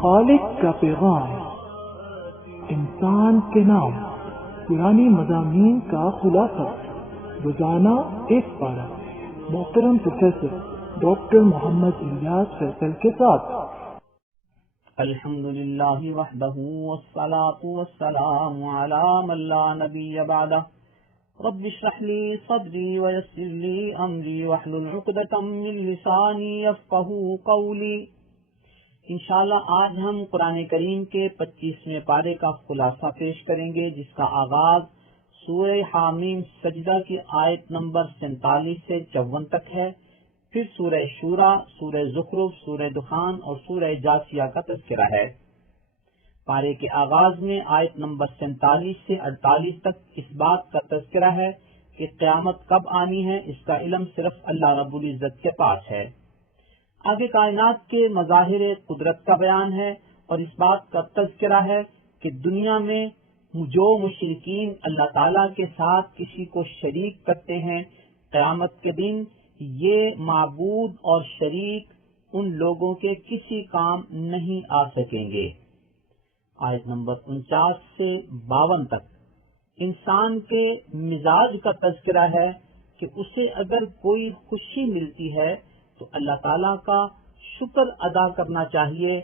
خالق کا پیغام، انسان کے نام، پرانی مضامین کا خلاصہ، روزانہ ایک پارہ، محترم پروفیسر ڈاکٹر محمد الیاس فیصل کے ساتھ۔ الحمدللہ وحدہ والصلاة والسلام علی من لا نبی بعدہ، رب اشرح لی صدری ویسر لی امری واحلل عقدۃ من لسانی یفقہوا قولی۔ انشاءاللہ آج ہم قرآن کریم کے 25ویں پارے کا خلاصہ پیش کریں گے، جس کا آغاز سورہ حامیم سجدہ کی آیت نمبر 47 سے 54 تک ہے، پھر سورہ شورى، سورہ زخرف، سورہ دخان اور سورہ جاثیہ کا تذکرہ ہے۔ پارے کے آغاز میں آیت نمبر 47 سے 48 تک اس بات کا تذکرہ ہے کہ قیامت کب آنی ہے، اس کا علم صرف اللہ رب العزت کے پاس ہے۔ آگے کائنات کے مظاہر قدرت کا بیان ہے اور اس بات کا تذکرہ ہے کہ دنیا میں جو مشرکین اللہ تعالیٰ کے ساتھ کسی کو شریک کرتے ہیں، قیامت کے دن یہ معبود اور شریک ان لوگوں کے کسی کام نہیں آ سکیں گے۔ آیت نمبر 49 سے 52 تک انسان کے مزاج کا تذکرہ ہے کہ اسے اگر کوئی خوشی ملتی ہے تو اللہ تعالیٰ کا شکر ادا کرنا چاہیے،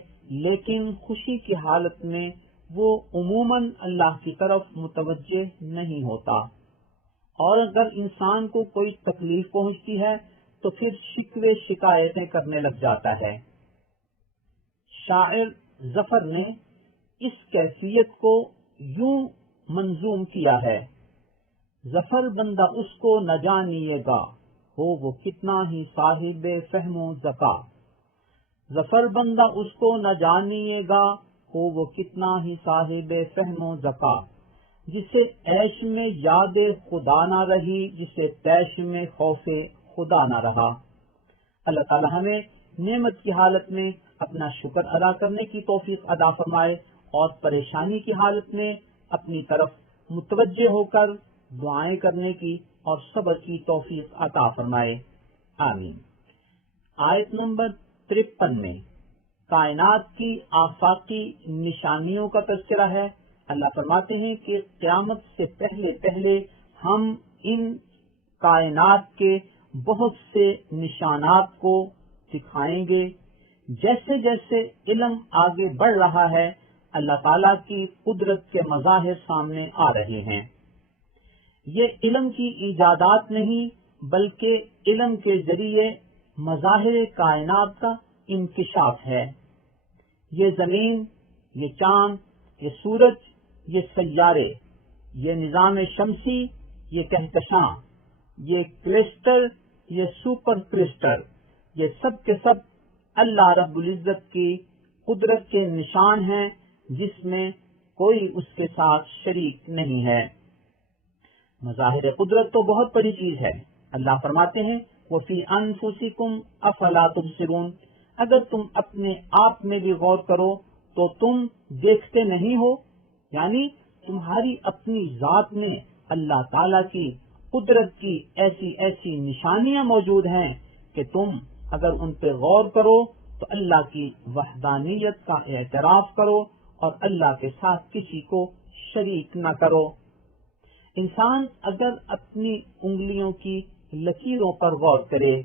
لیکن خوشی کی حالت میں وہ عموماً اللہ کی طرف متوجہ نہیں ہوتا، اور اگر انسان کو کوئی تکلیف پہنچتی ہے تو پھر شکوے شکایتیں کرنے لگ جاتا ہے۔ شاعر ظفر نے اس کیفیت کو یوں منظوم کیا ہے: ظفر بندہ اس کو نہ جانیے گا، ہو وہ کتنا ہی صاحب فہم و ذکا۔ ظفر بندہ اس کو نہ جانیے گا، ہو وہ کتنا ہی صاحب فہم و ذکا۔ جسے عیش میں یاد خدا نہ رہی، جسے تیش میں خوف خدا نہ رہا۔ اللہ تعالی ہمیں نعمت کی حالت میں اپنا شکر ادا کرنے کی توفیق عطا فرمائے اور پریشانی کی حالت میں اپنی طرف متوجہ ہو کر دعائیں کرنے کی اور صبر کی توفیق عطا فرمائے، آمین۔ آیت نمبر 53 میں کائنات کی آفاقی نشانیوں کا تذکرہ ہے۔ اللہ فرماتے ہیں کہ قیامت سے پہلے پہلے ہم ان کائنات کے بہت سے نشانات کو دکھائیں گے۔ جیسے جیسے علم آگے بڑھ رہا ہے، اللہ تعالیٰ کی قدرت کے مظاہر سامنے آ رہے ہیں۔ یہ علم کی ایجادات نہیں، بلکہ علم کے ذریعے مظاہر کائنات کا انکشاف ہے۔ یہ زمین، یہ چاند، یہ سورج، یہ سیارے، یہ نظام شمسی، یہ کہکشاں، یہ کلسٹر، یہ سپر کلسٹر، یہ سب کے سب اللہ رب العزت کی قدرت کے نشان ہیں، جس میں کوئی اس کے ساتھ شریک نہیں ہے۔ مظاہر قدرت تو بہت بڑی چیز ہے۔ اللہ فرماتے ہیں وَفِي أَنفُسِكُمْ أَفَلَا تُبْصِرُونَ، اگر تم اپنے آپ میں بھی غور کرو تو تم دیکھتے نہیں ہو، یعنی تمہاری اپنی ذات میں اللہ تعالیٰ کی قدرت کی ایسی ایسی نشانیاں موجود ہیں کہ تم اگر ان پہ غور کرو تو اللہ کی وحدانیت کا اعتراف کرو اور اللہ کے ساتھ کسی کو شریک نہ کرو۔ انسان اگر اپنی انگلیوں کی لکیروں پر غور کرے،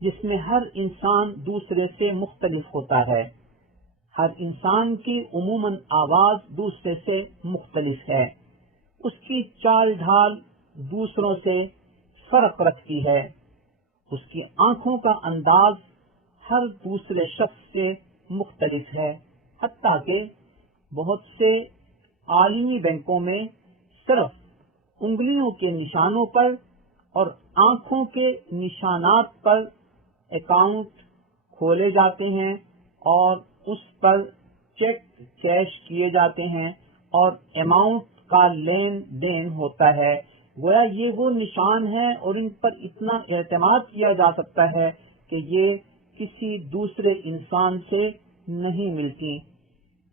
جس میں ہر انسان دوسرے سے مختلف ہوتا ہے، ہر انسان کی عموماً آواز دوسرے سے مختلف ہے، اس کی چال ڈھال دوسروں سے فرق رکھتی ہے، اس کی آنکھوں کا انداز ہر دوسرے شخص سے مختلف ہے، حتیٰ کہ بہت سے عالمی بینکوں میں صرف انگلیوں کے نشانوں پر اور آنکھوں کے نشانات پر اکاؤنٹ کھولے جاتے ہیں اور اس پر چیک کیش کیے جاتے ہیں اور اماؤنٹ کا لین دین ہوتا ہے۔ گویا یہ وہ نشان ہے اور ان پر اتنا اعتماد کیا جا سکتا ہے کہ یہ کسی دوسرے انسان سے نہیں ملتی۔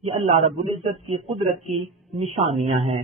یہ اللہ رب العزت کی قدرت کی نشانیاں ہیں۔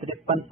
53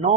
9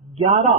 11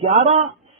11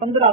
15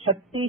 36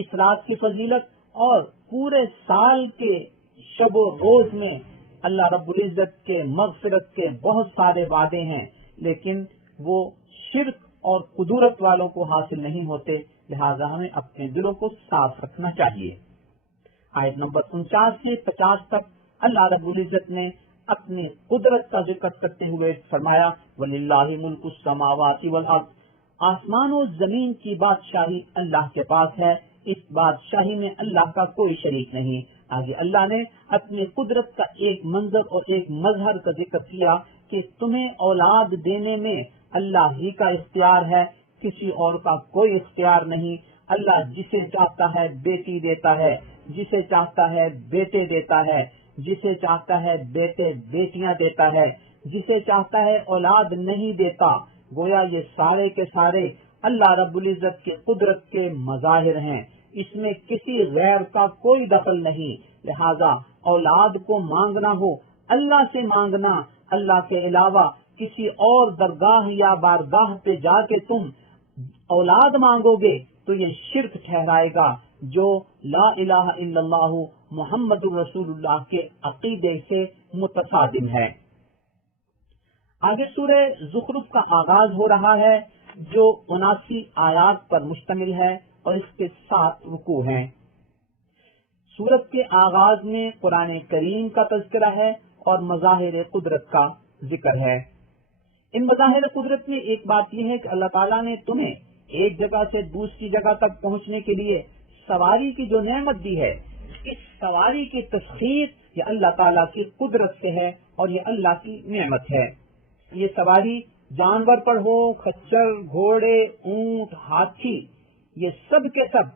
اس رات کی فضیلت اور پورے سال کے شب و روز میں اللہ رب العزت کے مغفرت کے بہت سارے وعدے ہیں، لیکن وہ شرک اور قدرت والوں کو حاصل نہیں ہوتے، لہذا ہمیں اپنے دلوں کو صاف رکھنا چاہیے۔ آیت نمبر 49 سے 50 تک اللہ رب العزت نے اپنی قدرت کا ذکر کرتے ہوئے فرمایا، وَلِلَّهِ مُلْكُ السَّمَاوَاتِ وَالْأَرْضِ، آسمان و زمین کی بادشاہی اللہ کے پاس ہے، اس بادشاہی میں اللہ کا کوئی شریک نہیں۔ آگے اللہ نے اپنی قدرت کا ایک منظر اور ایک مظہر کا ذکر کیا کہ تمہیں اولاد دینے میں اللہ ہی کا اختیار ہے، کسی اور کا کوئی اختیار نہیں۔ اللہ جسے چاہتا ہے بیٹی دیتا ہے، جسے چاہتا ہے بیٹے دیتا ہے، جسے چاہتا ہے بیٹے بیٹیاں دیتا ہے، جسے چاہتا ہے اولاد نہیں دیتا۔ گویا یہ سارے کے سارے اللہ رب العزت کی قدرت کے مظاہر ہیں، اس میں کسی غیر کا کوئی دخل نہیں۔ لہذا اولاد کو مانگنا ہو اللہ سے مانگنا، اللہ کے علاوہ کسی اور درگاہ یا بارگاہ پہ جا کے تم اولاد مانگو گے تو یہ شرک ٹھہرائے گا جو لا الہ الا اللہ محمد رسول اللہ کے عقیدے سے متصادم ہے۔ آگے سورہ زخرف کا آغاز ہو رہا ہے جو 79 آیات پر مشتمل ہے اور اس کے 7 رکوع ہیں۔ سورت کے آغاز میں قرآن کریم کا تذکرہ ہے اور مظاہر قدرت کا ذکر ہے۔ ان مظاہر قدرت میں ایک بات یہ ہے کہ اللہ تعالیٰ نے تمہیں ایک جگہ سے دوسری جگہ تک پہنچنے کے لیے سواری کی جو نعمت دی ہے، اس سواری کی تسخیر یہ اللہ تعالیٰ کی قدرت سے ہے اور یہ اللہ کی نعمت ہے۔ یہ سواری جانور پر ہو، خچر، گھوڑے، اونٹ، ہاتھی، یہ سب کے سب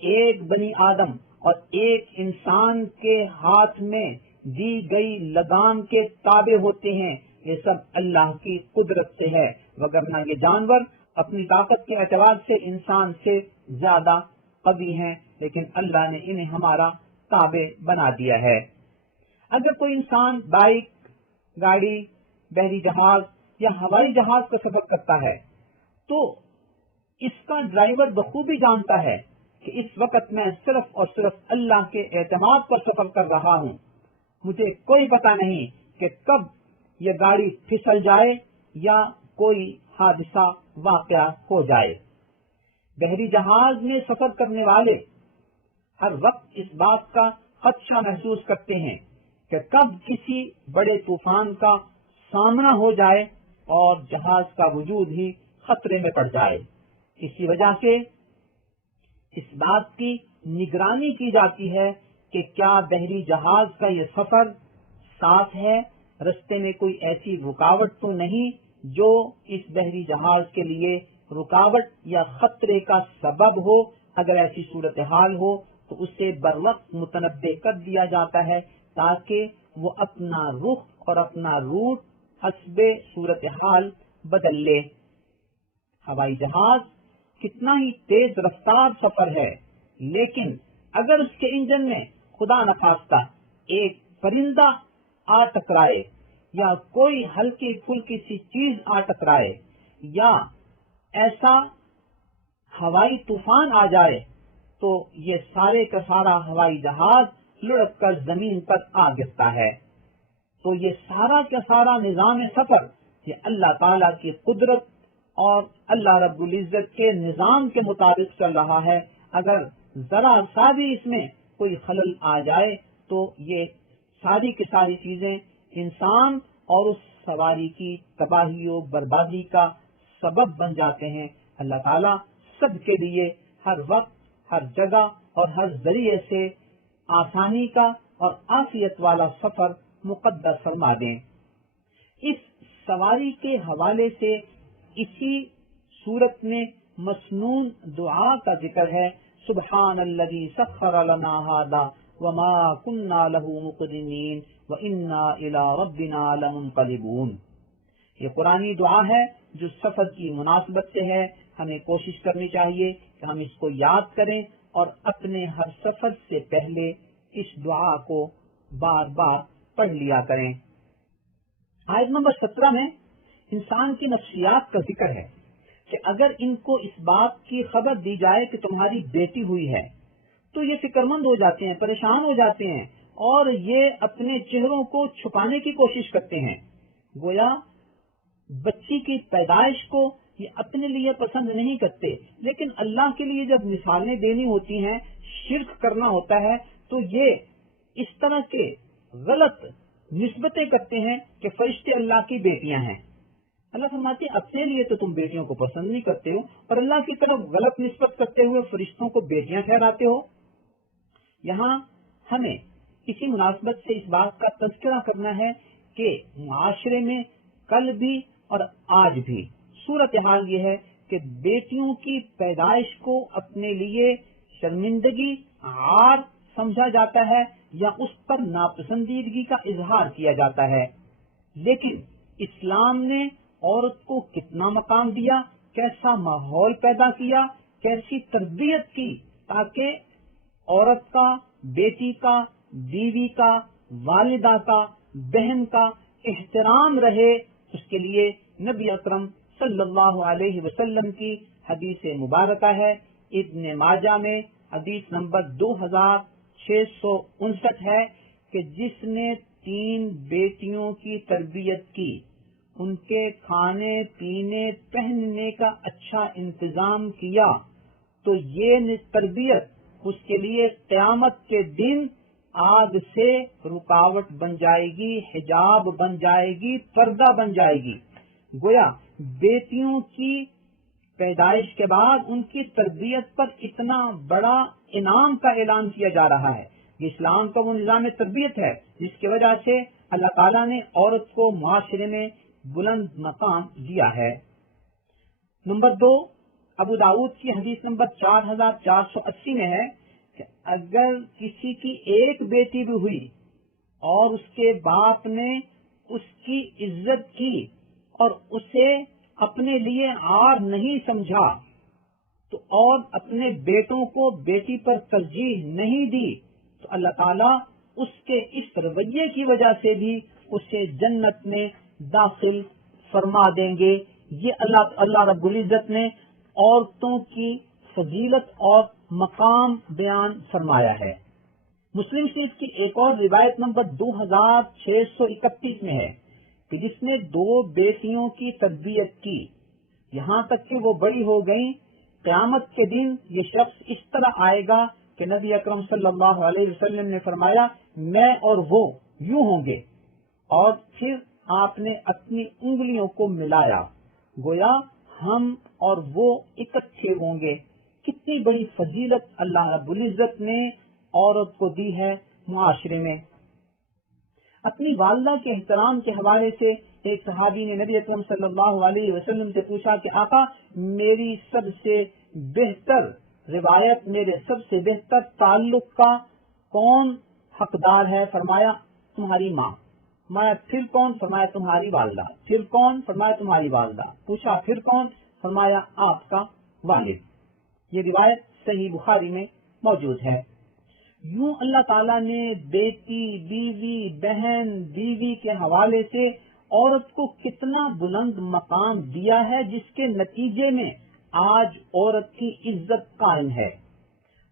ایک بنی آدم اور ایک انسان کے ہاتھ میں دی گئی لگام کے تابع ہوتے ہیں۔ یہ سب اللہ کی قدرت سے ہے، وگرنہ یہ جانور اپنی طاقت کے اعتبار سے انسان سے زیادہ قوی ہیں، لیکن اللہ نے انہیں ہمارا تابع بنا دیا ہے۔ اگر کوئی انسان بائک، گاڑی، بحری جہاز یا ہوائی جہاز کا سفر کرتا ہے تو اس کا ڈرائیور بخوبی جانتا ہے کہ اس وقت میں صرف اور صرف اللہ کے اعتماد پر سفر کر رہا ہوں، مجھے کوئی پتہ نہیں کہ کب یہ گاڑی پھسل جائے یا کوئی حادثہ واقع ہو جائے۔ بحری جہاز میں سفر کرنے والے ہر وقت اس بات کا خدشہ محسوس کرتے ہیں کہ کب کسی بڑے طوفان کا سامنا ہو جائے اور جہاز کا وجود ہی خطرے میں پڑ جائے۔ اسی وجہ سے اس بات کی نگرانی کی جاتی ہے کہ کیا بحری جہاز کا یہ سفر صاف ہے، رستے میں کوئی ایسی رکاوٹ تو نہیں جو اس بحری جہاز کے لیے رکاوٹ یا خطرے کا سبب ہو۔ اگر ایسی صورتحال ہو تو اسے بروقت متنبہ کر دیا جاتا ہے تاکہ وہ اپنا رخ اور اپنا روٹ حسب صورتحال بدل لے۔ ہوائی جہاز کتنا ہی تیز رفتار سفر ہے، لیکن اگر اس کے انجن میں خدا نخواستہ ایک پرندہ آ ٹکرائے یا کوئی ہلکی پھلکی سی چیز آ ٹکرائے یا ایسا ہوائی طوفان آ جائے تو یہ سارے کا سارا ہوائی جہاز لڑک کر زمین پر آ گرتا ہے۔ تو یہ سارا کا سارا نظام سفر یہ اللہ تعالیٰ کی قدرت اور اللہ رب العزت کے نظام کے مطابق چل رہا ہے۔ اگر ذرا سا بھی اس میں کوئی خلل آ جائے تو یہ ساری کی ساری چیزیں انسان اور اس سواری کی تباہی و بربادی کا سبب بن جاتے ہیں۔ اللہ تعالیٰ سب کے لیے ہر وقت، ہر جگہ اور ہر ذریعے سے آسانی کا اور عافیت والا سفر مقدر فرما دیں۔ اس سواری کے حوالے سے اسی صورت میں مسنون دعا کا ذکر ہے، سبحان الذی سخر لنا ھذا وما كنا له مقرنین وانا الى ربنا لمنقلبون۔ یہ قرآنی دعا ہے جو سفر کی مناسبت سے ہے۔ ہمیں کوشش کرنی چاہیے کہ ہم اس کو یاد کریں اور اپنے ہر سفر سے پہلے اس دعا کو بار بار پڑھ لیا کریں۔ آیت نمبر 17 میں انسان کی نفسیات کا ذکر ہے کہ اگر ان کو اس بات کی خبر دی جائے کہ تمہاری بیٹی ہوئی ہے تو یہ فکرمند ہو جاتے ہیں، پریشان ہو جاتے ہیں اور یہ اپنے چہروں کو چھپانے کی کوشش کرتے ہیں. گویا بچی کی پیدائش کو یہ اپنے لیے پسند نہیں کرتے، لیکن اللہ کے لیے جب مثالیں دینی ہوتی ہیں، شرک کرنا ہوتا ہے، تو یہ اس طرح کے غلط نسبتیں کرتے ہیں کہ فرشتے اللہ کی بیٹیاں ہیں. اللہ فرماتے ہیں اپنے لیے تو تم بیٹیوں کو پسند نہیں کرتے ہو، اور اللہ کی طرف غلط نسبت کرتے ہوئے فرشتوں کو بیٹیاں ٹھہراتے ہو. یہاں ہمیں کسی مناسبت سے اس بات کا تذکرہ کرنا ہے کہ معاشرے میں کل بھی اور آج بھی صورتحال یہ ہے کہ بیٹیوں کی پیدائش کو اپنے لیے شرمندگی، عار سمجھا جاتا ہے یا اس پر ناپسندیدگی کا اظہار کیا جاتا ہے. لیکن اسلام نے عورت کو کتنا مقام دیا، کیسا ماحول پیدا کیا، کیسی تربیت کی تاکہ عورت کا، بیٹی کا، بیوی کا، والدہ کا، بہن کا احترام رہے. اس کے لیے نبی اکرم صلی اللہ علیہ وسلم کی حدیث مبارکہ ہے، ابن ماجہ میں حدیث نمبر 2659 ہے کہ جس نے 3 بیٹیوں کی تربیت کی، ان کے کھانے پینے پہننے کا اچھا انتظام کیا، تو یہ تربیت اس کے لیے قیامت کے دن آگ سے رکاوٹ بن جائے گی، حجاب بن جائے گی، پردہ بن جائے گی. گویا بیٹیوں کی پیدائش کے بعد ان کی تربیت پر اتنا بڑا انعام کا اعلان کیا جا رہا ہے. یہ اسلام کا وہ نظام تربیت ہے جس کی وجہ سے اللہ تعالیٰ نے عورت کو معاشرے میں بلند مقام دیا ہے. نمبر 2، ابو داؤد کی حدیث نمبر 4480 میں ہے کہ اگر کسی کی ایک بیٹی بھی ہوئی اور اس کے باپ نے اس کی عزت کی اور اسے اپنے لیے عار نہیں سمجھا تو اور اپنے بیٹوں کو بیٹی پر ترجیح نہیں دی، تو اللہ تعالیٰ اس کے اس رویے کی وجہ سے بھی اسے جنت میں داخل فرما دیں گے. یہ اللہ رب العزت نے عورتوں کی فضیلت اور مقام بیان فرمایا ہے. مسلم شریف کی ایک اور روایت نمبر 2631 میں ہے کہ جس نے 2 بیٹیوں کی تربیت کی یہاں تک کہ وہ بڑی ہو گئیں، قیامت کے دن یہ شخص اس طرح آئے گا کہ نبی اکرم صلی اللہ علیہ وسلم نے فرمایا میں اور وہ یوں ہوں گے، اور پھر آپ نے اپنی انگلیوں کو ملایا، گویا ہم اور وہ اکٹھے ہوں گے. کتنی بڑی فضیلت اللہ رب العزت نے عورت کو دی ہے معاشرے میں. اپنی والدہ کے احترام کے حوالے سے ایک صحابی نے نبی اکرم صلی اللہ علیہ وسلم سے پوچھا کہ آقا میری سب سے بہتر روایت، میرے سب سے بہتر تعلق کا کون حقدار ہے؟ فرمایا تمہاری ماں. فرمایا پھر کون؟ فرمایا تمہاری والدہ. پھر کون؟ فرمایا تمہاری والدہ. پوچھا پھر کون؟ فرمایا آپ کا والد. یہ روایت صحیح بخاری میں موجود ہے. یوں اللہ تعالیٰ نے بیٹی، بیوی، بہن، بیوی کے حوالے سے عورت کو کتنا بلند مقام دیا ہے جس کے نتیجے میں آج عورت کی عزت قائم ہے.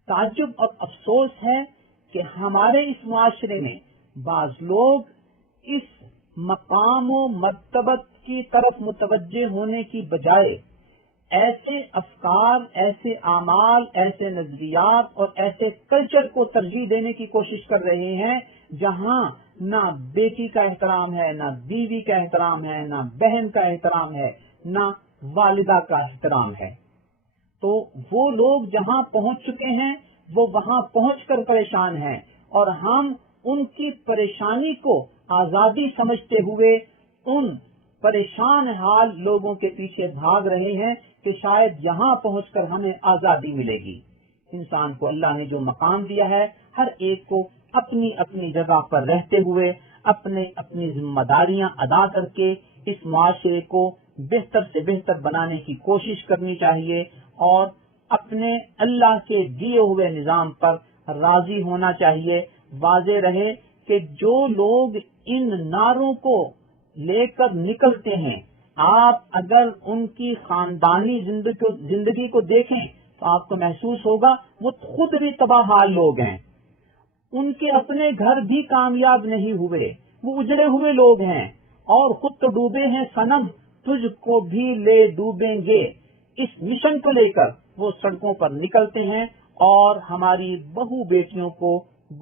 تعجب اور افسوس ہے کہ ہمارے اس معاشرے میں بعض لوگ اس مقام و مرتبت کی طرف متوجہ ہونے کی بجائے ایسے افکار، ایسے اعمال، ایسے نظریات اور ایسے کلچر کو ترجیح دینے کی کوشش کر رہے ہیں جہاں نہ بیٹی کا احترام ہے، نہ بیوی کا احترام ہے، نہ بہن کا احترام ہے، نہ والدہ کا احترام ہے. تو وہ لوگ جہاں پہنچ چکے ہیں وہ وہاں پہنچ کر پریشان ہیں، اور ہم ان کی پریشانی کو آزادی سمجھتے ہوئے ان پریشان حال لوگوں کے پیچھے بھاگ رہے ہیں کہ شاید یہاں پہنچ کر ہمیں آزادی ملے گی. انسان کو اللہ نے جو مقام دیا ہے، ہر ایک کو اپنی اپنی جگہ پر رہتے ہوئے اپنی ذمہ داریاں ادا کر کے اس معاشرے کو بہتر سے بہتر بنانے کی کوشش کرنی چاہیے اور اپنے اللہ کے دیے ہوئے نظام پر راضی ہونا چاہیے. واضح رہے کہ جو لوگ ان نعروں کو لے کر نکلتے ہیں، آپ اگر ان کی خاندانی زندگی کو دیکھیں تو آپ کو محسوس ہوگا وہ خود بھی تباہ حال لوگ ہیں، ان کے اپنے گھر بھی کامیاب نہیں ہوئے، وہ اجڑے ہوئے لوگ ہیں اور خود تو ڈوبے ہیں۔ صنم تجھ کو بھی لے ڈوبیں گے، اس مشن کو لے کر وہ سڑکوں پر نکلتے ہیں اور ہماری بہو بیٹیوں کو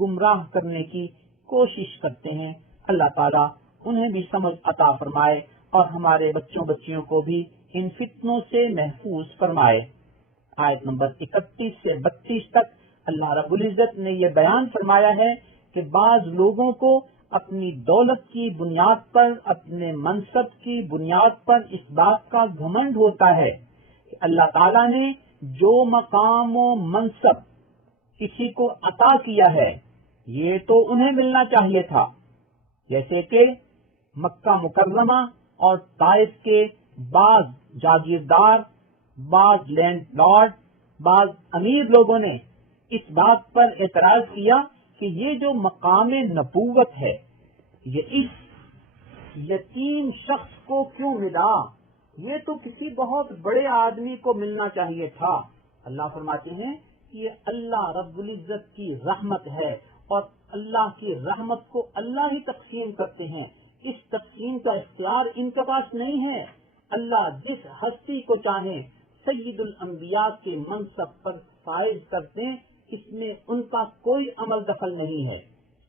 گمراہ کرنے کی کوشش کرتے ہیں۔ اللہ تعالیٰ انہیں بھی سمجھ عطا فرمائے اور ہمارے بچوں بچیوں کو بھی ان فتنوں سے محفوظ فرمائے۔ آیت نمبر 31 سے 32 تک اللہ رب العزت نے یہ بیان فرمایا ہے کہ بعض لوگوں کو اپنی دولت کی بنیاد پر، اپنے منصب کی بنیاد پر اس بات کا گھمنڈ ہوتا ہے کہ اللہ تعالیٰ نے جو مقام و منصب کسی کو عطا کیا ہے یہ تو انہیں ملنا چاہیے تھا، جیسے کہ مکہ مکرمہ اور طائف کے بعض جاگیردار، بعض لینڈ لارڈ، بعض امیر لوگوں نے اس بات پر اعتراض کیا کہ یہ جو مقام نبوت ہے یہ اس یتیم شخص کو کیوں ملا، یہ تو کسی بہت بڑے آدمی کو ملنا چاہیے تھا۔ اللہ فرماتے ہیں کہ یہ اللہ رب العزت کی رحمت ہے اور اللہ کی رحمت کو اللہ ہی تقسیم کرتے ہیں، اس تقسیم کا اختیار ان کے پاس نہیں ہے۔ اللہ جس ہستی کو چاہیں سید الانبیاء کے منصب پر فائز کرتے ہیں، اس میں ان کا کوئی عمل دخل نہیں ہے۔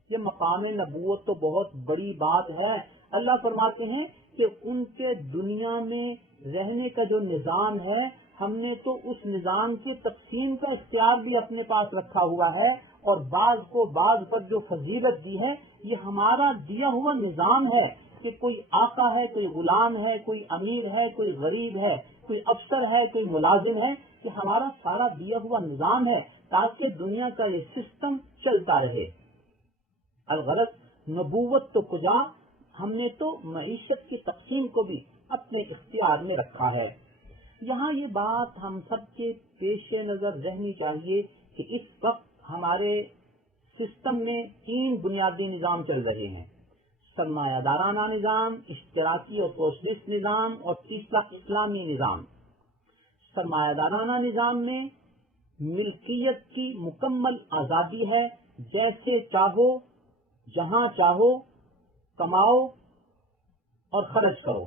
یہ مقام نبوت تو بہت بڑی بات ہے۔ اللہ فرماتے ہیں کہ ان کے دنیا میں رہنے کا جو نظام ہے ہم نے تو اس نظام کی تقسیم کا اختیار بھی اپنے پاس رکھا ہوا ہے، اور بعض کو بعض پر جو فضیلت دی ہے یہ ہمارا دیا ہوا نظام ہے کہ کوئی آقا ہے، کوئی غلام ہے، کوئی امیر ہے، کوئی غریب ہے، کوئی افسر ہے، کوئی ملازم ہے، کہ ہمارا سارا دیا ہوا نظام ہے تاکہ دنیا کا یہ سسٹم چلتا رہے۔ الغرض نبوت تو کجا، ہم نے تو معیشت کی تقسیم کو بھی اپنے اختیار میں رکھا ہے۔ یہاں یہ بات ہم سب کے پیش نظر رہنی چاہیے کہ اس وقت ہمارے سسٹم میں 3 بنیادی نظام چل رہے ہیں: سرمایہ دارانہ نظام، اشتراکی اور سوشلسٹ نظام، اور تیسرا اسلامی نظام۔ سرمایہ دارانہ نظام میں ملکیت کی مکمل آزادی ہے، جیسے چاہو جہاں چاہو کماؤ اور خرچ کرو،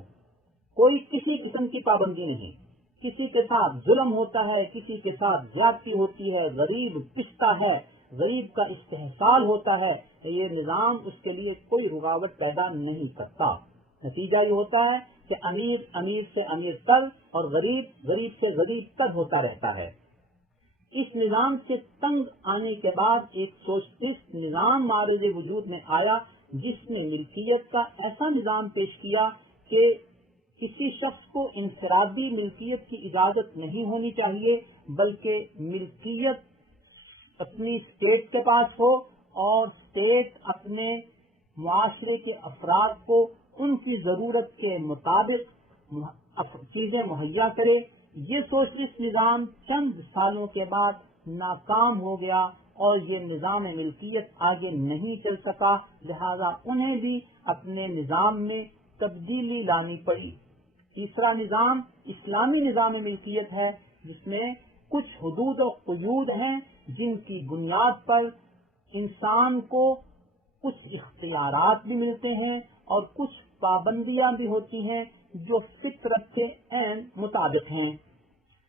کوئی کسی قسم کی پابندی نہیں، کسی کے ساتھ ظلم ہوتا ہے، کسی کے ساتھ زیادتی ہوتی ہے، غریب پستا ہے، غریب کا استحصال ہوتا ہے، یہ نظام اس کے لیے کوئی رکاوٹ پیدا نہیں کرتا۔ نتیجہ یہ ہوتا ہے کہ امیر امیر سے امیر تر اور غریب غریب سے غریب تر ہوتا رہتا ہے۔ اس نظام سے تنگ آنے کے بعد ایک سوشلسٹ نظام معرض وجود میں آیا جس نے ملکیت کا ایسا نظام پیش کیا کہ کسی شخص کو انفرادی ملکیت کی اجازت نہیں ہونی چاہیے، بلکہ ملکیت اپنی اسٹیٹ کے پاس ہو اور اسٹیٹ اپنے معاشرے کے افراد کو ان کی ضرورت کے مطابق چیزیں مہیا کرے۔ یہ سوشلسٹ نظام چند سالوں کے بعد ناکام ہو گیا اور یہ نظام ملکیت آگے نہیں چل سکا، لہذا انہیں بھی اپنے نظام میں تبدیلی لانی پڑی۔ تیسرا نظام اسلامی نظام ملکیت ہے، جس میں کچھ حدود و قیود ہیں جن کی بنیاد پر انسان کو کچھ اختیارات بھی ملتے ہیں اور کچھ پابندیاں بھی ہوتی ہیں جو فطرت کے عین مطابق ہیں،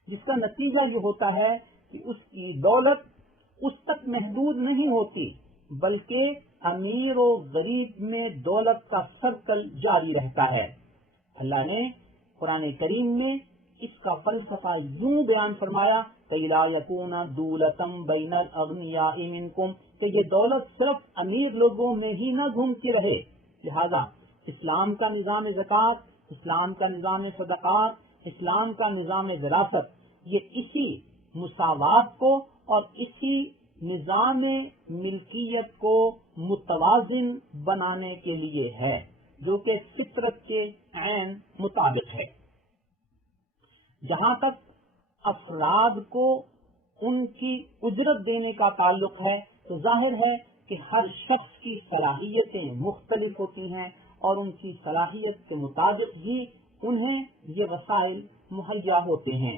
جس کا نتیجہ یہ ہوتا ہے کہ اس کی دولت اس تک محدود نہیں ہوتی، بلکہ امیر و غریب میں دولت کا سرکل جاری رہتا ہے۔ اللہ نے قرآن کریم میں اس کا فلسفہ یوں بیان فرمایا کہ لا یکون دولتم بین الاغنیاء منکم، کہ یہ دولت صرف امیر لوگوں میں ہی نہ گھومتی رہے۔ لہذا اسلام کا نظام زکوٰۃ، اسلام کا نظام صدقات، اسلام کا نظام وراثت، یہ اسی مساوات کو اور اسی نظام ملکیت کو متوازن بنانے کے لیے ہے، جو کہ فطرت کے عین مطابق ہے۔ جہاں تک افراد کو ان کی اجرت دینے کا تعلق ہے تو ظاہر ہے کہ ہر شخص کی صلاحیتیں مختلف ہوتی ہیں اور ان کی صلاحیت کے مطابق ہی انہیں یہ وسائل مہیا ہوتے ہیں۔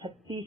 36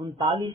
39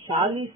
40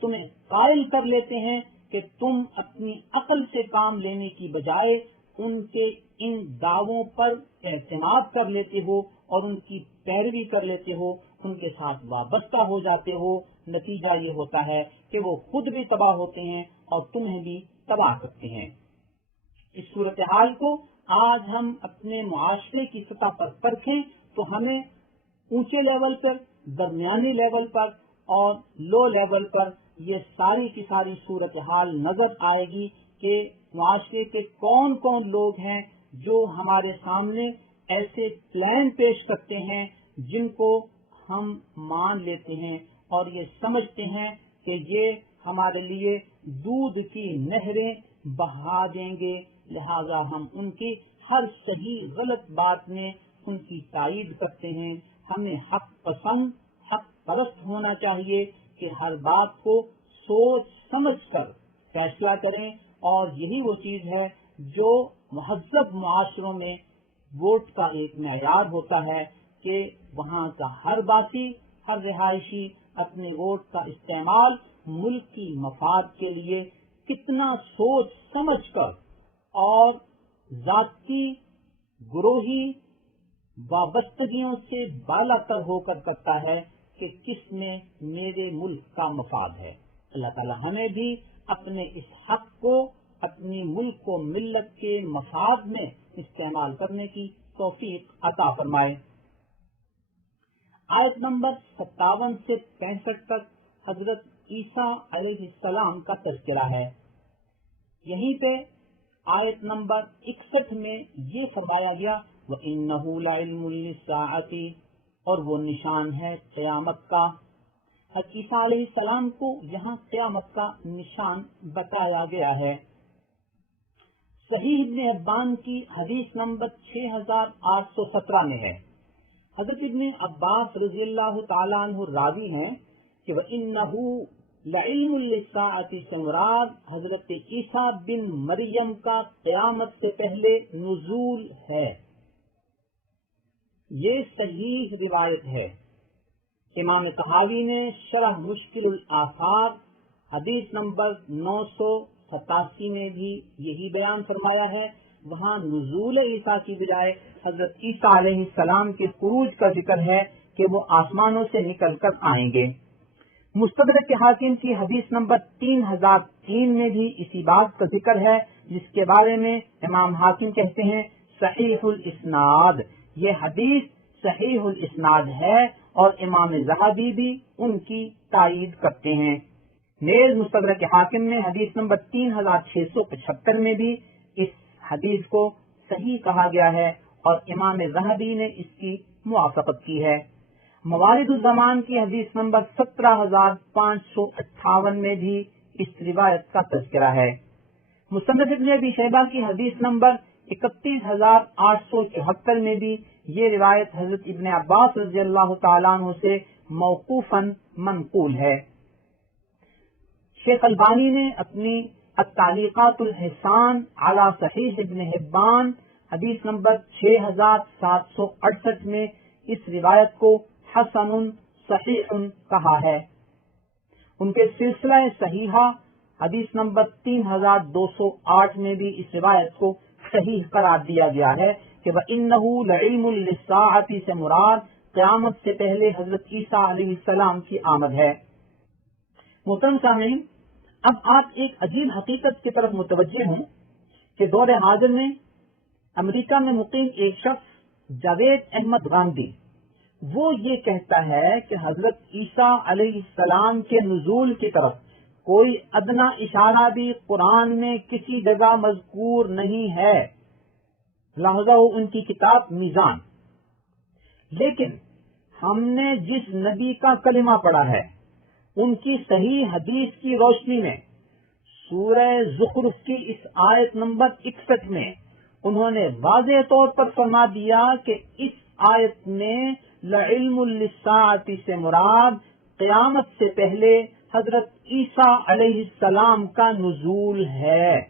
تمہیں قائل کر لیتے ہیں کہ تم اپنی عقل سے کام لینے کی بجائے ان کے ان دعووں پر اعتماد کر لیتے ہو اور ان کی پیروی کر لیتے ہو، ان کے ساتھ وابستہ ہو جاتے ہو۔ نتیجہ یہ ہوتا ہے کہ وہ خود بھی تباہ ہوتے ہیں اور تمہیں بھی تباہ کرتے ہیں۔ اس صورتحال کو آج ہم اپنے معاشرے کی سطح پر پرکھیں تو ہمیں اونچے لیول پر، درمیانی لیول پر اور لو لیول پر یہ ساری کی ساری صورتحال نظر آئے گی کہ معاشرے کے کون کون لوگ ہیں جو ہمارے سامنے ایسے پلان پیش کرتے ہیں جن کو ہم مان لیتے ہیں اور یہ سمجھتے ہیں کہ یہ ہمارے لیے دودھ کی نہریں بہا دیں گے، لہذا ہم ان کی ہر صحیح غلط بات میں ان کی تائید کرتے ہیں۔ ہمیں حق پسند، حق پرست ہونا چاہیے کہ ہر بات کو سوچ سمجھ کر فیصلہ کریں، اور یہی وہ چیز ہے جو مہذب معاشروں میں ووٹ کا ایک معیار ہوتا ہے کہ وہاں کا ہر باسی، ہر رہائشی اپنے ووٹ کا استعمال ملک کی مفاد کے لیے کتنا سوچ سمجھ کر اور ذاتی گروہی وابستگیوں سے بالا تر ہو کر کرتا ہے کہ کس میں میرے ملک کا مفاد ہے۔ اللہ تعالی ہمیں بھی اپنے اس حق کو اپنی ملک کو ملت کے مفاد میں استعمال کرنے کی توفیق عطا فرمائے۔ آیت نمبر 57 سے 65 تک حضرت عیسیٰ علیہ السلام کا تذکرہ ہے۔ یہیں پہ آیت نمبر 61 میں یہ فرمایا گیا وَإِنَّهُ لَعِلْمٌ لِلسَّاعَةِ، اور وہ نشان ہے قیامت کا۔ حضرت عیسیٰ علیہ السلام کو یہاں قیامت کا نشان بتایا گیا ہے۔ صحیح ابن حبان کی حدیث نمبر 6817 میں ہے، حضرت ابن عباس رضی اللہ تعالیٰ عنہ راوی ہیں کہ وَإِنَّهُ لَعِلْمٌ لِلسَّاعَةِ سے مراد حضرت عیسیٰ بن مریم کا قیامت سے پہلے نزول ہے۔ یہ صحیح روایت ہے۔ امام طحاوی نے شرح مشکل الآثار حدیث نمبر 987 میں بھی یہی بیان فرمایا ہے۔ وہاں نزول عیسیٰ کی بجائے حضرت عیسیٰ علیہ السلام کے خروج کا ذکر ہے کہ وہ آسمانوں سے نکل کر آئیں گے۔ مستدرک حاکم کی حدیث نمبر 3003 میں بھی اسی بات کا ذکر ہے، جس کے بارے میں امام حاکم کہتے ہیں صحیح الاسناد، یہ حدیث صحیح الاسناد ہے اور امام ذہبی بھی ان کی تائید کرتے ہیں۔ نیز مستدرک حاکم میں حدیث نمبر 3675 میں بھی اس حدیث کو صحیح کہا گیا ہے اور امام ذہبی نے اس کی موافقت کی ہے۔ موارد الزمان کی حدیث نمبر 17558 میں بھی اس روایت کا تذکرہ ہے۔ مصنف ابن ابی شیبہ کی حدیث نمبر 31874 میں بھی یہ روایت حضرت ابن عباس رضی اللہ تعالیٰ عنہ سے موقوفاً منقول ہے۔ شیخ البانی نے اپنی التعلیقات الحسان علی صحیح ابن حبان حدیث نمبر 6768 میں اس روایت کو حسن صحیح کہا ہے۔ ان کے سلسلہ صحیحہ حدیث نمبر 3208 میں بھی اس روایت کو صحیح قرار دیا گیا ہے کہ وَإِنَّهُ لَعِلْمٌ لِلسَّاعَةِ سے مراد قیامت سے پہلے حضرت عیسیٰ علیہ السلام کی آمد ہے۔ محترم سامعین، اب آپ ایک عجیب حقیقت کی طرف متوجہ ہوں کہ دور حاضر میں امریکہ میں مقیم ایک شخص جاوید احمد غامدی وہ یہ کہتا ہے کہ حضرت عیسیٰ علیہ السلام کے نزول کی طرف کوئی ادنا اشارہ بھی قرآن میں کسی جگہ مذکور نہیں ہے، لہذا ان کی کتاب میزان۔ لیکن ہم نے جس نبی کا کلمہ پڑھا ہے ان کی صحیح حدیث کی روشنی میں سورہ زخرف کی اس آیت نمبر 61 میں انہوں نے واضح طور پر فرما دیا کہ اس آیت میں لعلم للساعۃ سے مراد قیامت سے پہلے حضرت عیسیٰ علیہ السلام کا نزول ہے،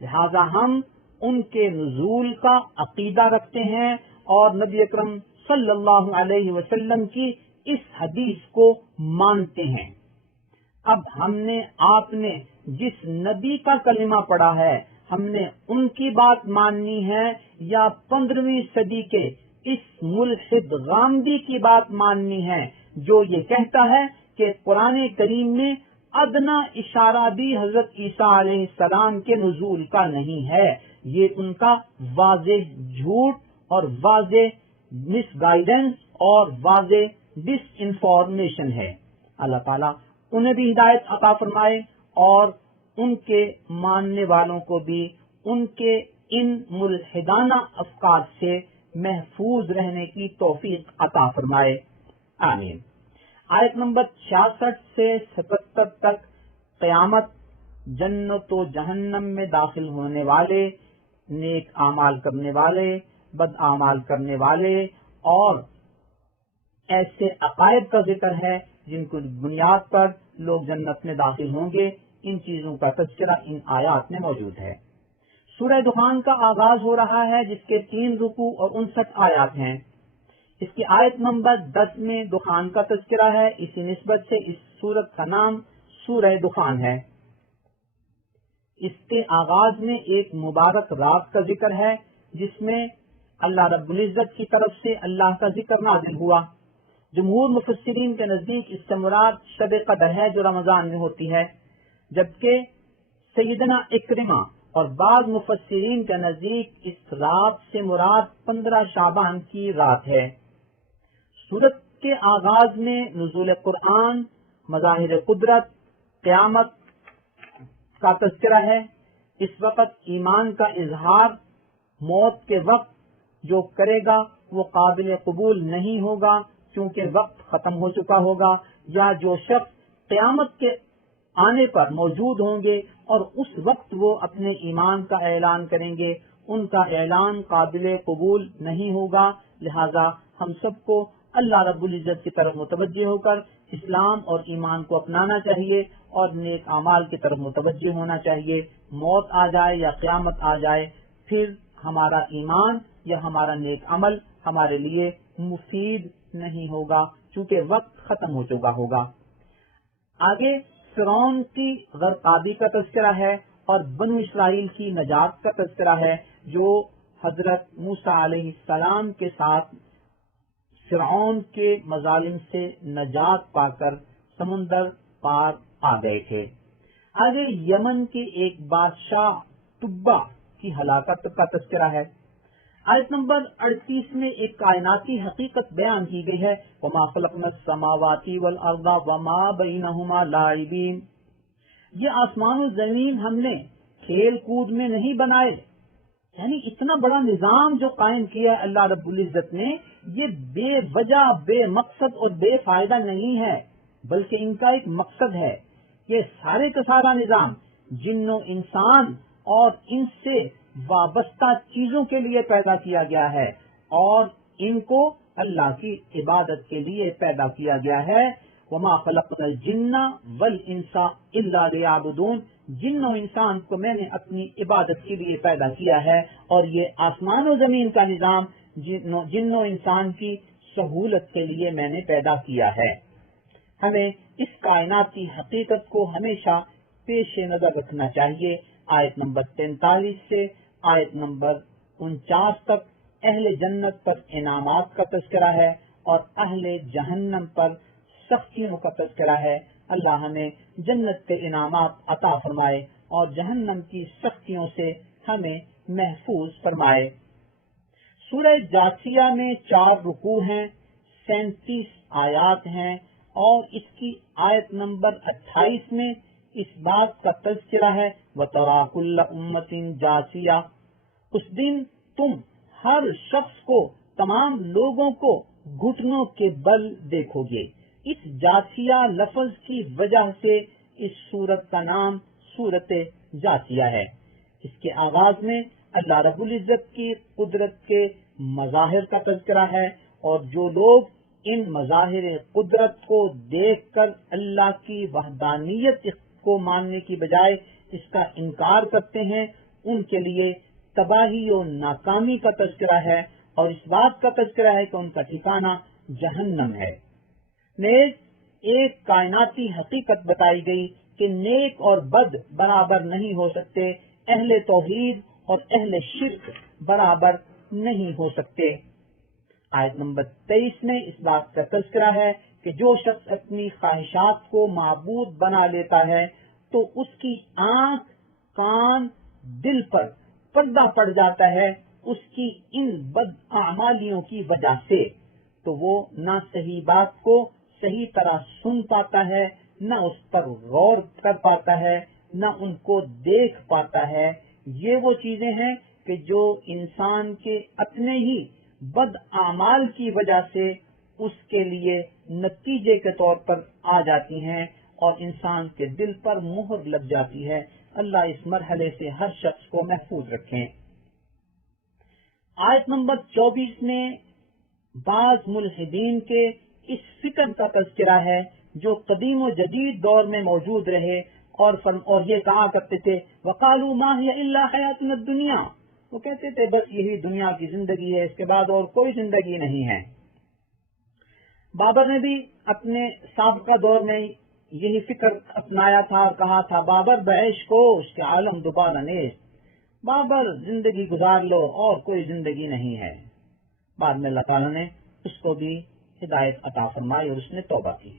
لہذا ہم ان کے نزول کا عقیدہ رکھتے ہیں اور نبی اکرم صلی اللہ علیہ وسلم کی اس حدیث کو مانتے ہیں۔ اب ہم نے آپ نے جس نبی کا کلمہ پڑھا ہے ہم نے ان کی بات ماننی ہے یا 15ویں صدی کے اس ملحد غامدی کی بات ماننی ہے جو یہ کہتا ہے کہ قرآن کریم میں ادنا اشارہ بھی حضرت عیسیٰ علیہ السلام کے نزول کا نہیں ہے؟ یہ ان کا واضح جھوٹ اور واضح مس گائیڈنس اور واضح ڈس انفارمیشن ہے۔ اللہ تعالیٰ انہیں بھی ہدایت عطا فرمائے اور ان کے ماننے والوں کو بھی ان کے ان ملحدانہ افکار سے محفوظ رہنے کی توفیق عطا فرمائے، آمین۔ آیت نمبر 66 سے 77 تک قیامت، جنت و جہنم میں داخل ہونے والے، نیک اعمال کرنے والے، بد اعمال کرنے والے اور ایسے عقائد کا ذکر ہے جن کو بنیاد پر لوگ جنت میں داخل ہوں گے۔ ان چیزوں کا تذکرہ ان آیات میں موجود ہے۔ سورہ دخان کا آغاز ہو رہا ہے جس کے 3 رکوع اور 59 آیات ہیں۔ اس کی آیت نمبر 10 میں دخان کا تذکرہ ہے، اسی نسبت سے اس سورت کا نام سورہ دخان ہے۔ اس کے آغاز میں ایک مبارک رات کا ذکر ہے جس میں اللہ رب العزت کی طرف سے اللہ کا ذکر نازل ہوا۔ جمہور مفسرین کے نزدیک اس سے مراد شب قدر ہے جو رمضان میں ہوتی ہے، جبکہ سیدنا اکرمہ اور بعض مفسرین کے نزدیک اس رات سے مراد 15 شعبان کی رات ہے۔ سورت کے آغاز میں نزول قرآن، مظاہر قدرت، قیامت کا تذکرہ ہے۔ اس وقت ایمان کا اظہار موت کے وقت جو کرے گا وہ قابل قبول نہیں ہوگا کیونکہ وقت ختم ہو چکا ہوگا، یا جو شخص قیامت کے آنے پر موجود ہوں گے اور اس وقت وہ اپنے ایمان کا اعلان کریں گے ان کا اعلان قابل قبول نہیں ہوگا۔ لہذا ہم سب کو اللہ رب العزت کی طرف متوجہ ہو کر اسلام اور ایمان کو اپنانا چاہیے اور نیک اعمال کی طرف متوجہ ہونا چاہیے۔ موت آ جائے یا قیامت آ جائے پھر ہمارا ایمان یا ہمارا نیک عمل ہمارے لیے مفید نہیں ہوگا چونکہ وقت ختم ہو چکا ہوگا۔ آگے فرعون کی غرقابی کا تذکرہ ہے اور بنو اسرائیل کی نجات کا تذکرہ ہے جو حضرت موسیٰ علیہ السلام کے ساتھ فرعون کے مظالم سے نجات پا کر سمندر پار آ گئے تھے۔ آگے یمن کے ایک بادشاہ تبا کی ہلاکت کا تذکرہ ہے۔ آیت نمبر 38 میں ایک کائناتی حقیقت بیان کی گئی ہے، وَمَا خَلَقْنَا السَّمَاوَاتِ وَالْأَرْضَ وَمَا بَيْنَهُمَا لَاعِبِينَ۔ یہ آسمان و زمین ہم نے کھیل کود میں نہیں بنائے، یعنی اتنا بڑا نظام جو قائم کیا ہے اللہ رب العزت نے، یہ بے وجہ بے مقصد اور بے فائدہ نہیں ہے بلکہ ان کا ایک مقصد ہے۔ یہ سارے کا سارا نظام جن و انسان اور ان سے وابستہ چیزوں کے لیے پیدا کیا گیا ہے اور ان کو اللہ کی عبادت کے لیے پیدا کیا گیا ہے۔ وَمَا خَلَقْنَا الْجِنَّ وَالْإِنسَ إِلَّا لِيَعْبُدُونَ۔ جن و انسان کو میں نے اپنی عبادت کے لیے پیدا کیا ہے اور یہ آسمان و زمین کا نظام جن و انسان کی سہولت کے لیے میں نے پیدا کیا ہے۔ ہمیں اس کائناتی حقیقت کو ہمیشہ پیش نظر رکھنا چاہیے۔ آیت نمبر 43 سے آیت نمبر 49 تک اہل جنت پر انعامات کا تذکرہ ہے اور اہل جہنم پر سختیوں کا تذکرہ ہے۔ اللہ ہمیں جنت کے انعامات عطا فرمائے اور جہنم کی سختیوں سے ہمیں محفوظ فرمائے۔ سورہ جاثیہ میں 4 رکوع ہیں، 37 آیات ہیں اور اس کی آیت نمبر 28 میں اس بات کا تذکرہ ہے وَتَرَىٰ كُلَّ أُمَّةٍ جَاثِيَةٍ۔ اس دن تم ہر شخص کو، تمام لوگوں کو گھٹنوں کے بل دیکھو گے۔ اس جاثیہ لفظ کی وجہ سے اس سورت کا نام سورت جاثیہ ہے۔ اس کے آغاز میں اللہ رب العزت کی قدرت کے مظاہر کا تذکرہ ہے اور جو لوگ ان مظاہر قدرت کو دیکھ کر اللہ کی وحدانیت کو ماننے کی بجائے اس کا انکار کرتے ہیں ان کے لیے تباہی و ناکامی کا تذکرہ ہے اور اس بات کا تذکرہ ہے کہ ان کا ٹھکانہ جہنم ہے۔ نیز ایک کائناتی حقیقت بتائی گئی کہ نیک اور بد برابر نہیں ہو سکتے، اہل توحید اور اہل شرک برابر نہیں ہو سکتے۔ آیت نمبر 23 میں اس بات کا تذکرہ ہے کہ جو شخص اپنی خواہشات کو معبود بنا لیتا ہے تو اس کی آنکھ، کان، دل پر پردہ پڑ جاتا ہے اس کی ان بد اعمالیوں کی وجہ سے، تو وہ نہ صحیح بات کو صحیح طرح سن پاتا ہے، نہ اس پر غور کر پاتا ہے، نہ ان کو دیکھ پاتا ہے۔ یہ وہ چیزیں ہیں کہ جو انسان کے اپنے ہی بد اعمال کی وجہ سے اس کے لیے نتیجے کے طور پر آ جاتی ہیں اور انسان کے دل پر مہر لگ جاتی ہے۔ اللہ اس مرحلے سے ہر شخص کو محفوظ رکھیں۔ آیت نمبر 24 میں بعض ملحدین کے اس فکر کا تذکرہ ہے جو قدیم و جدید دور میں موجود رہے اور یہ کہا کرتے تھے وَقَالُوا مَا هِيَ إِلَّا حَيَاتُنَا الدُّنْيَا، وہ کہتے تھے بس یہی دنیا کی زندگی ہے، اس کے بعد اور کوئی زندگی نہیں ہے۔ بابر نے بھی اپنے سابقہ دور میں یہی فکر اپنایا تھا اور کہا تھا بابر بعیش کو اس کے عالم دوبارہ نیز، بابر زندگی گزار لو اور کوئی زندگی نہیں ہے۔ بعد میں اللہ تعالیٰ نے اس کو بھی ہدایت عطا فرمائی اور اس نے توبہ کی۔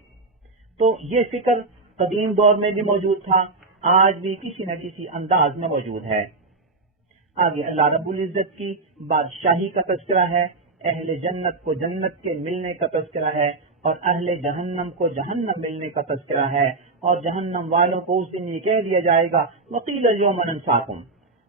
تو یہ فکر قدیم دور میں بھی موجود تھا، آج بھی کسی نہ کسی انداز میں موجود ہے۔ آگے اللہ رب العزت کی بادشاہی کا تذکرہ ہے، اہل جنت کو جنت کے ملنے کا تذکرہ ہے اور اہل جہنم کو جہنم ملنے کا تذکرہ ہے، اور جہنم والوں کو اس دن یہ کہہ دیا جائے گا وَقِيلَ الْيَوْمَ نَنْسَاكُمْ،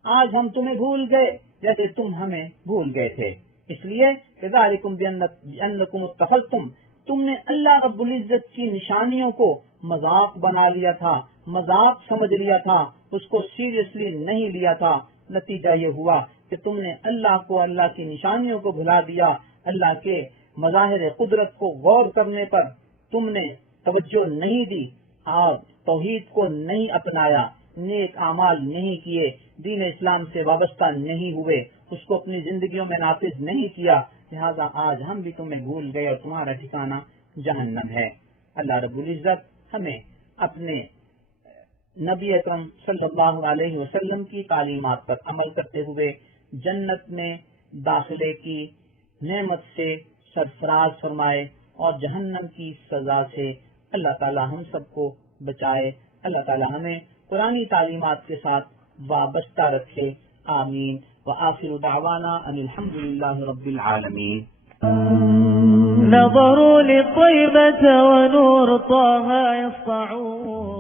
آج ہم تمہیں بھول گئے جیسے تم ہمیں بھول گئے تھے، اس لیے كَذَلِكُمْ بِأَنَّكُمُ اتَّخَذْتُمْ، تم نے اللہ رب العزت کی نشانیوں کو مذاق بنا لیا تھا، مذاق سمجھ لیا تھا، اس کو سیریسلی نہیں لیا تھا۔ نتیجہ یہ ہوا کہ تم نے اللہ کو، اللہ کی نشانیوں کو بھلا دیا، اللہ کے مظاہر قدرت کو غور کرنے پر تم نے توجہ نہیں دی اور توحید کو نہیں اپنایا، نیک اعمال نہیں کیے، دین اسلام سے وابستہ نہیں ہوئے، اس کو اپنی زندگیوں میں نافذ نہیں کیا، لہذا آج ہم بھی تمہیں بھول گئے اور تمہارا ٹھکانہ جہنم ہے۔ اللہ رب العزت ہمیں اپنے نبی اکرم صلی اللہ علیہ وسلم کی تعلیمات پر عمل کرتے ہوئے جنت میں داخلے کی نعمت سے سرفراز فرمائے اور جہنم کی سزا سے اللہ تعالی ہم سب کو بچائے۔ اللہ تعالی ہمیں قرآنی تعلیمات کے ساتھ وابستہ رکھے، آمین۔ وآخر دعوانا ان الحمد للہ رب العالمین۔ نظروا للطيبة ونور طه يسطعون